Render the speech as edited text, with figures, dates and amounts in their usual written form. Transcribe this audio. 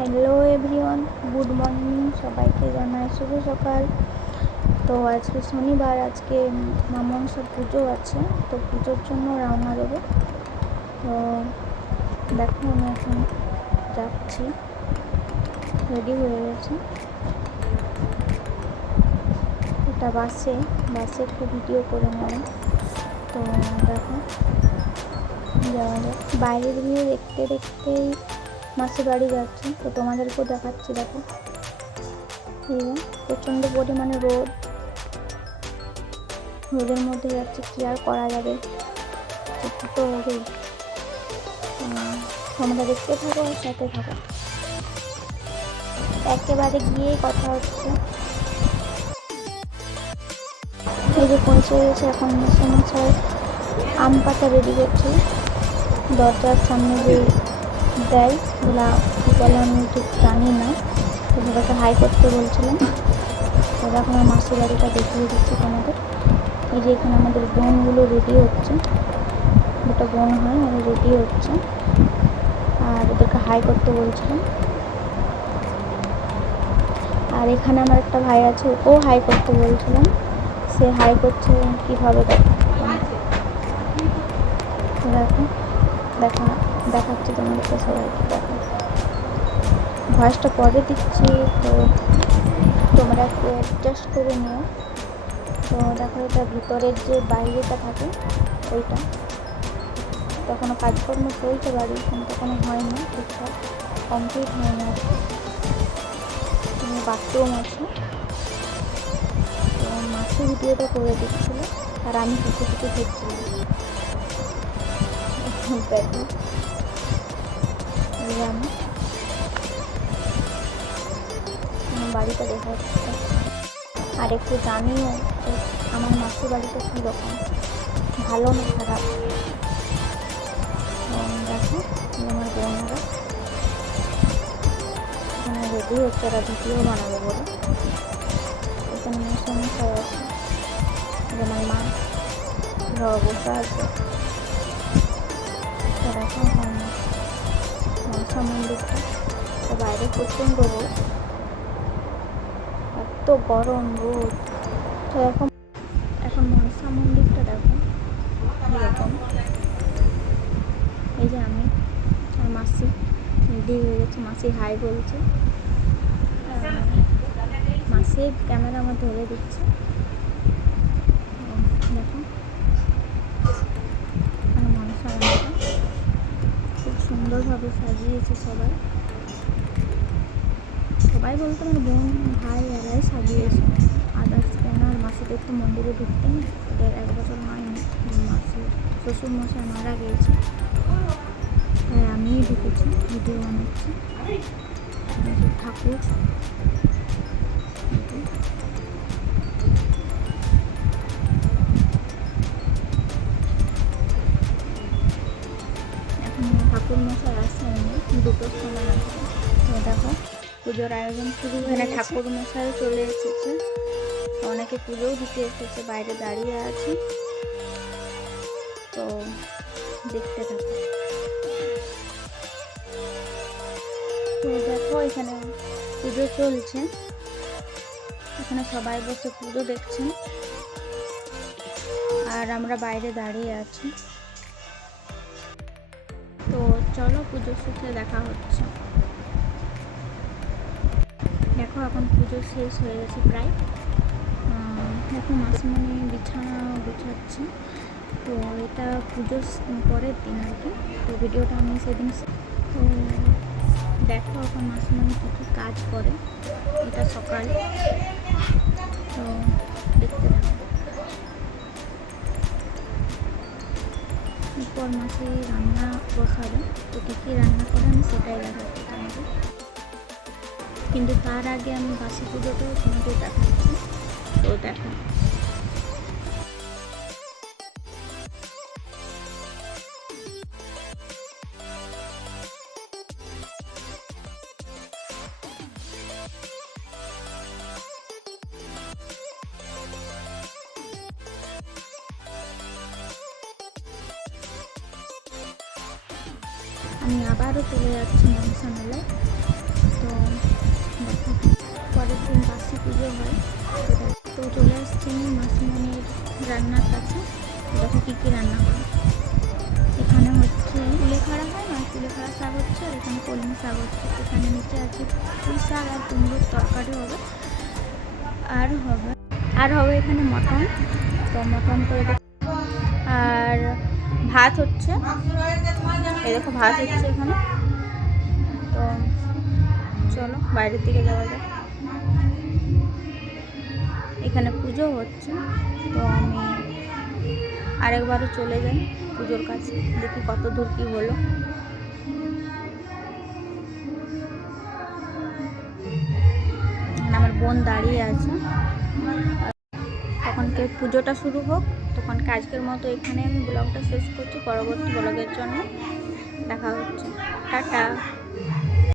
Hello everyone, good morning সবাইকে জানাই শুভ সকাল। তো আজকে শনিবার, আজকে মা মনসার পুজো আছে, তো পুজোর জন্য রওনা দেবো। তো দেখো আমি এখন যাচ্ছি, রেডি হয়ে গেছি। এটা বাসে একটু ভিডিও করে নেব। তো দেখো যাওয়া যাক। বাইরের ভিউ দেখতে দেখতেই মাসির বাড়ি যাচ্ছি, তো তোমাদেরকেও দেখাচ্ছি। দেখো প্রচণ্ড পরিমাণে রোদের মধ্যে যাচ্ছে, কি আর করা যাবে, তো হবেই। তোমরা দেখতে থাকো আর সাথে থাকো, একেবারে গিয়েই কথা হচ্ছে। এই যে পৌঁছে গেছে, এখন মশাই আম পাতা রেডি করছে। দরজার সামনে যে দেয় ওগুলা কী বলে আমি ঠিক জানি না, তো ওটাকে হাই করতে বলছিলাম। তো এখন আমার মাসির বাড়িটা দেখিয়ে দিচ্ছি তোমাদের। এই যে এখানে আমাদের বোনগুলো রেডি হচ্ছে, দুটো বোন হয় ওরা রেডি হচ্ছে, আর ওদেরকে হাই করতে বলছিলাম। আর এখানে আমার একটা ভাই আছে, ওকেও হাই করতে বলছিলাম, সে হাই করছে কীভাবে দেখো। দেখাচ্ছি তোমাদেরকে সবাইকে। দেখো ভয়েসটা পরে দিচ্ছি, তো তোমরা একটু অ্যাডজাস্ট করে নিও। তো দেখো এটা ভিতরের যে বাইরেটা থাকে ওইটা, তখনও কাজকর্ম চলছে বাড়ি, কিন্তু এখনো হয়নি, ঠিকঠাক কমপ্লিট হয়নি আর কি। বাথরুম আছে, তো মাসি ভিডিওটা করে দিচ্ছিল আর আমি কিছু ঘুরছিলাম। দেখো আমি বাড়িটা দেখা যাচ্ছে। আর একটু জানিও যে আমার মাসির বাড়িটা কীরকম, ভালো না খারাপ। দেখো আমার বোনেরা এখানে রেডি হচ্ছে, ওরা ভিডিও বানাবে বলে। এখানে সমস্যায় আছে, যেমন মা বসে আছে। দেখো মনসা মন্দিরটা, তো বাইরে প্রচণ্ড রোদ, এত গরম রোদ। তো এখন মনসা মন্দিরটা দেখো এরকম। এই যে আমি আর মাসি রেডি হয়ে গেছে, মাসি হাই বলছে, মাসি ক্যামেরা আমার ধরে দিচ্ছে। দেখো মনসা মন্দিরটা খুব সুন্দরভাবে সাজিয়েছে সবাই বলতে আমার বোন ভাই এরাই সাজিয়েছে, আদার্স কেন। আর মাসিদের তো মন্দিরে ঢুকতে নেই, ওদের 1 বছর হয়নি, মাসি শ্বশুর মশাই মারা গিয়েছে, তাই আমিই ঢুকেছি, ভিডিও বানাচ্ছি। ঠাকুর এখন ঠাকুর মশাই আসেনি, 2টোর সময় আসবে। তো দেখো পুজোর আয়োজন শুরু হয়ে ঠাকুর মশাই চলে এসেছে, অনেকে পুজোও দিতে এসেছে, বাইরে দাঁড়িয়ে আছে। তো দেখতে থাকো। তো দেখো এখানে পুজো চলছে, এখানে সবাই বসে পুজো দেখছেন আর আমরা বাইরে দাঁড়িয়ে আছি। তো চলো পুজোর শেষে দেখা হচ্ছে। দেখো এখন পুজো শেষ হয়ে গেছে প্রায়। এখন মাসিমণি বিছানা গুছাচ্ছে, তো এটা পুজোর পরের দিন আর কি। তো ভিডিওটা আমি সেদিন, তো দেখো এখন মাসিমণি কী কী কাজ করে। এটা সকাল, তো দেখতে থাকো। এরপর মাসি রান্না বসাবে, তো কী কী রান্না করে আমি সেটাই দেখাচ্ছি তোমাদের। কিন্তু তার আগে আমি বাসি পুজোটাও তোমাদের দেখাচ্ছি, তো দেখো। আমি আবারও চলে যাচ্ছি মনসা মেলায়। কী রান্না করবো। এখানে হচ্ছে কুলেখাড়া হয় না, কুলেখাড়া শাক হচ্ছে, আর এখানে কলমি শাক হচ্ছে। এখানে নিচে আছে পুঁই শাক আর কুমড়োর তরকারি হবে, আর হবে এখানে মটন। তো মটন করে আর ভাত হচ্ছে, এই দেখো ভাত হচ্ছে এখানে। তো চলো বাইরের দিকে যাওয়া যাক। এখানে পুজো হচ্ছে, তো আমি আরেকবারও চলে যাই পুজোর কাছে, দেখি কত দূর কী হলো। আমার বোন দাঁড়িয়ে আছে, তখনকে পুজোটা শুরু হোক, তখন আজকের মতো এখানে আমি ব্লগটা শেষ করছি। পরবর্তী ব্লগের জন্য দেখা হচ্ছে, টাটা।